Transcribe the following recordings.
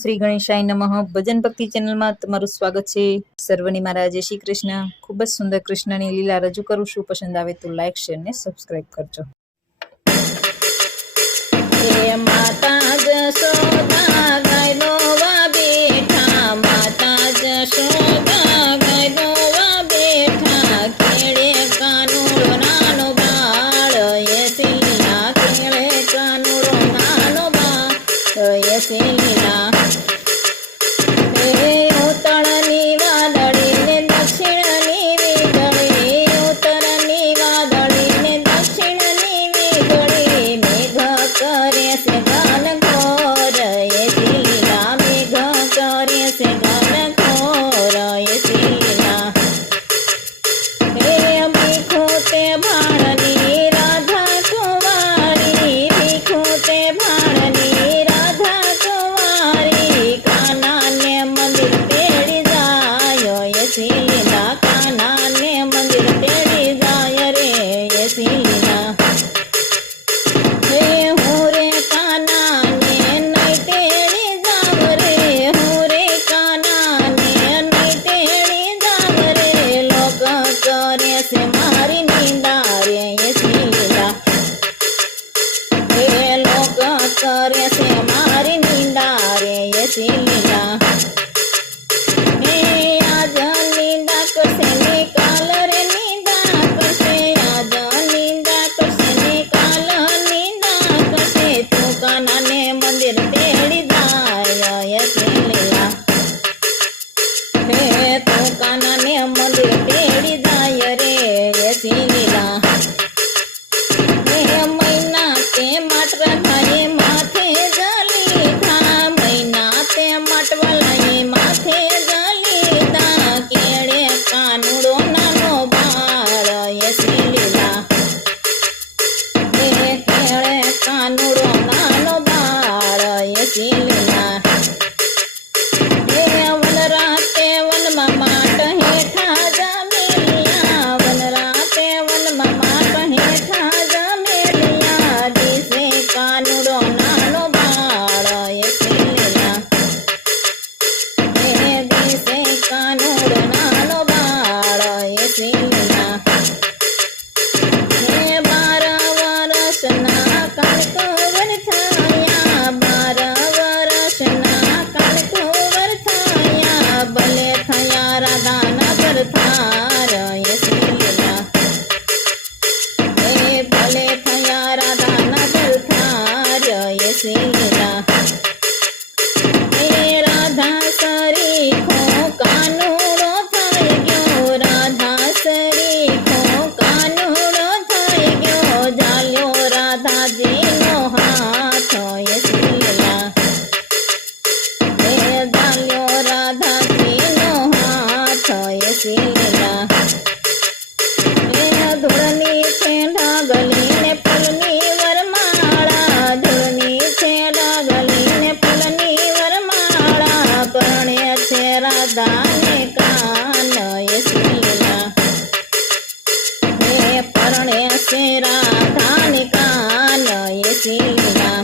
શ્રી ગણેશાય નમઃ. ભજન ભક્તિ ચેનલમાં તમારું સ્વાગત છે. સર્વને મારા જય શ્રી કૃષ્ણ. ખૂબ જ સુંદર કૃષ્ણની લીલા રજૂ કરું છું. પસંદ આવે તો લાઈક, શેર ને સબસ્ક્રાઇબ કરજો. માતા જશોદા ગાયનો વા બેઠા, માતા જશોદા ગાયનો વા બેઠા, કેળે કાનુડો નાનો બાળ, એસી લીલા કેળે કાનુડો નાનો બાળ, એસી લીલા. ઉત્તરની વાદળી ને દક્ષિણની વીજળી, ઉત્તરની વાદળી ને દક્ષિણની વીજળી, મેઘ કરે છે ઘનઘોર, એસી લીલા મેઘ કરે છે ઘનઘોર, એસી લીલા. ભીખુ તે ભાણની રાધા કુંવારી, ભીખુ તે ભાણની રાધા કુંવારી, કાનાને મંદિર તેડી જાય, એસી લીલા કાનાને મંદિર તેડી જાય રે, એસી લીલા. હું રે કાનાને નહીં તેડી જાવ રે, હું રે કાનાને નહીં તેડી જાવ રે, લોક કરે છે મારી નિંદા રે, એસી લીલા. લોક કરે છે મારી નિંદા રે, એસી લીલા. આજ નિંદા કરશે ને કાલ રે નિંદા કરશે, આજ નિંદા કરશે ને કાલ નિંદા કરશે, તું કાનાને મંદિર તેડી જાય, એસી લીલા. તું કાનાને મંદિર તેડી જાય રે, એસી લીલા. મહિના તે માટવા થાય માથે જલી થા, મહિના તે માટવાલાએ માથે જલી થા, કેળે કાનુડો નાનો બાળ, એસી લીલા. કેળે કાનુડો નાનો બાળ, એસી લીલા. વન રાતે વનમાં માટ હેઠા જમેલિયા, વન રાતે વનમાં માટ હેઠા જમેલિયા, દિશે કાનુડો નાનો બાળ, એસી લીલા. દિશે કાનુડો નાનો બાળ, એસી લીલા. 12 વર્ષના કાળકુંવર થયા, 12 વર્ષના કાળકુંવર થયા, ભલે થયા રાધાના પરથાર, એસી લીલા. ભલે થયા રાધાના પરથાર, એસી લીલા. રાધા સરીખો કાનુડો થઈ ગયો, રાધા સરીખો કાનુડો થઈ ગયો, જાલ્યો રાધાજીનો હાથ, એસી લીલા. જાલ્યો રાધાજીનો હાથ, એસી લીલા. ધૂળની છે ડાગલી ને ફૂલની વરમાળા, ધૂળની છે ડાગલી ને ફૂલની વરમાળા, પરણે છે રાધાને કાન, એસી લીલા. પરણે છે રાધાને કાન, એસી લીલા.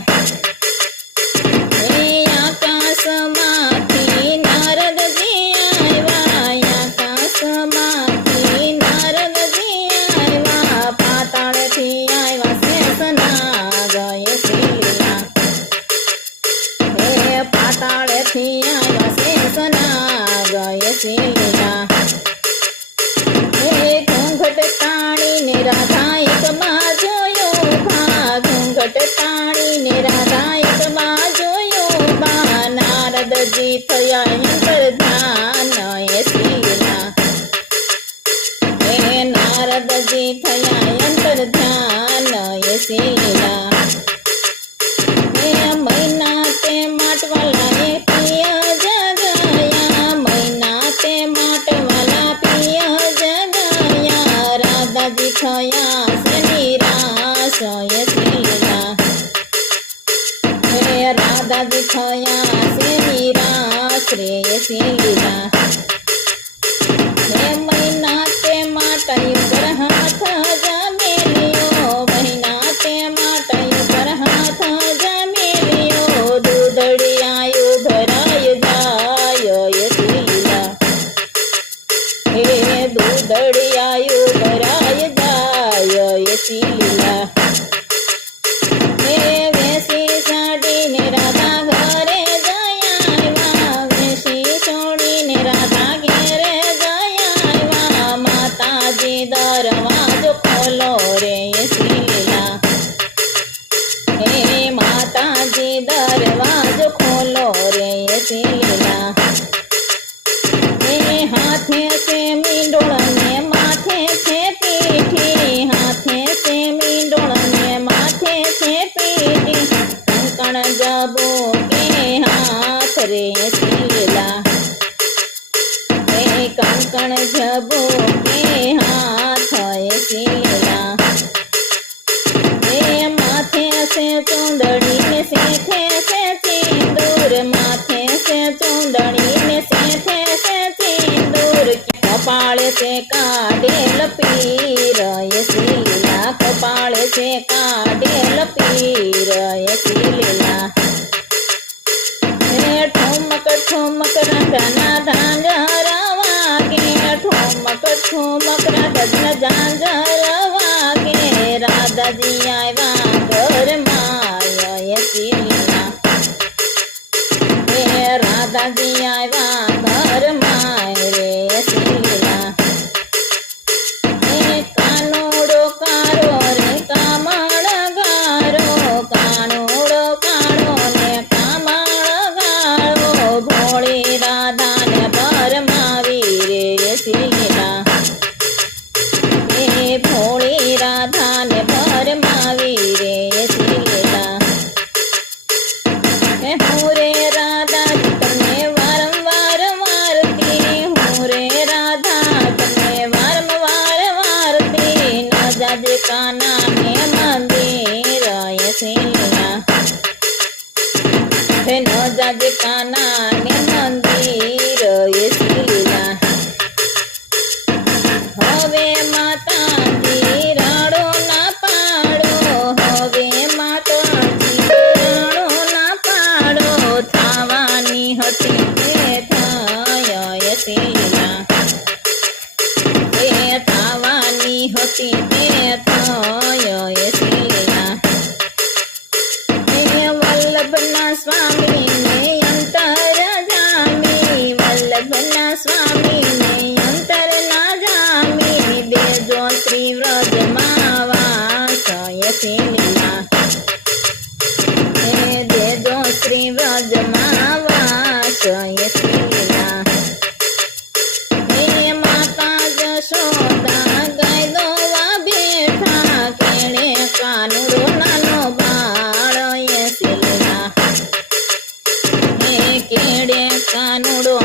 આકાશમાંથી નારદજી આવ્યા, આકાશમાંથી નારદજી આવ્યા, પાતાળથી આવ્યા શેષનાગ, એસી લીલા. પાતાળથી આવ્યા શેષનાગ, એસી લીલા. ઘૂંઘટ તાણીને રાધા એક માં જોયો ભા, ઘૂંઘટ તાણીને રાધા એક માં જોયો ભા, નારદજી થયા અંતર્ધાન, એસી લીલા. નારદજી થયા અંતર્ધાન, એસી લીલા. મહિના તે માટવાલાએ પિય જગયા, મહિના તે માટવાલા પિય જગયા, રાધાજી થયા છે નિરાશ, એસી લીલા. રાધાજી થયા છે નિરાશ રે, એસી લીલા. મહિના તે માટયું પર હાથ જમેલિયો, મહિના તે માટયું પર હાથ જમેલિયો, દૂધડિયાયું ભરાય ને રાધા ઘેરે ગયા માતાજી દરવાજો ખોલો રે એસી લીલા હે માતાજી દરવાજો ખોલો રે એસી લીલા હે હાથે છે મીંડોળ ને માથે છે પીઠી હાથે છે મીંડોળ ને માથે છે પીઠી કંકણ જબો કે હાથ રે એસી લીલા હે કંકણ જબો કે હાથ એસી લીલા હે માથે છે ચૂંદડી ને સેથે છે સિંદૂર માથે છે ચૂંદડી ને સેથે છે સિંદૂર કપાળે છે કાઢેલ પીર એસી લીલા કપાળે છે કાઢેલ પીર એસી લીલા હે ઠુમક ઠુમક રાધાના ઝાંઝર વાગે ઠુમક ઠુમક રાધાના ઝાંઝર વાગે રાધાજી આવ્યા ઘરમાં એસી લીલા હે રાધાજી આવ્યા ઘરમાં રે એસી લીલા હે કાનુડો કારો રે કામળ ગારો કાનુડો કાળો ને કામળ ગાળો ભોળી રાધાને ભરમાવી રે એસી લીલા હે ભોળી રાધાને ભરમાવી રે એસી લીલા હે હું રે રાધા તમને વારંવાર વારતી હું રે રાધા તમને વારંવાર વારતી ન જાજે કાના ને મંદિર એસી લીલા હે ન જાજે કાના ને મંદિર એસી લીલા હવે માતાજી રાડો ના પાડો હવે માતાજી રાડો ના પાડો થવાની હતી તે થાય એસી લીલા તે થવાની હતી તે થાય એસી લીલા હે વલ્લભના સ્વામીને અંતર જામી વલ્લભના સ્વામીને અંતર ના જામી દેજો શ્રી વ્રજમાં વાસ એસી લીલા હે દેજો શ્રી વ્રજમાં વાસ એસી લીલા હે માતા જશોદા ગાય દોવા બેઠા કેણે કાનુડો નાનો બાળ એસી લીલા હે કેડે કાનુડો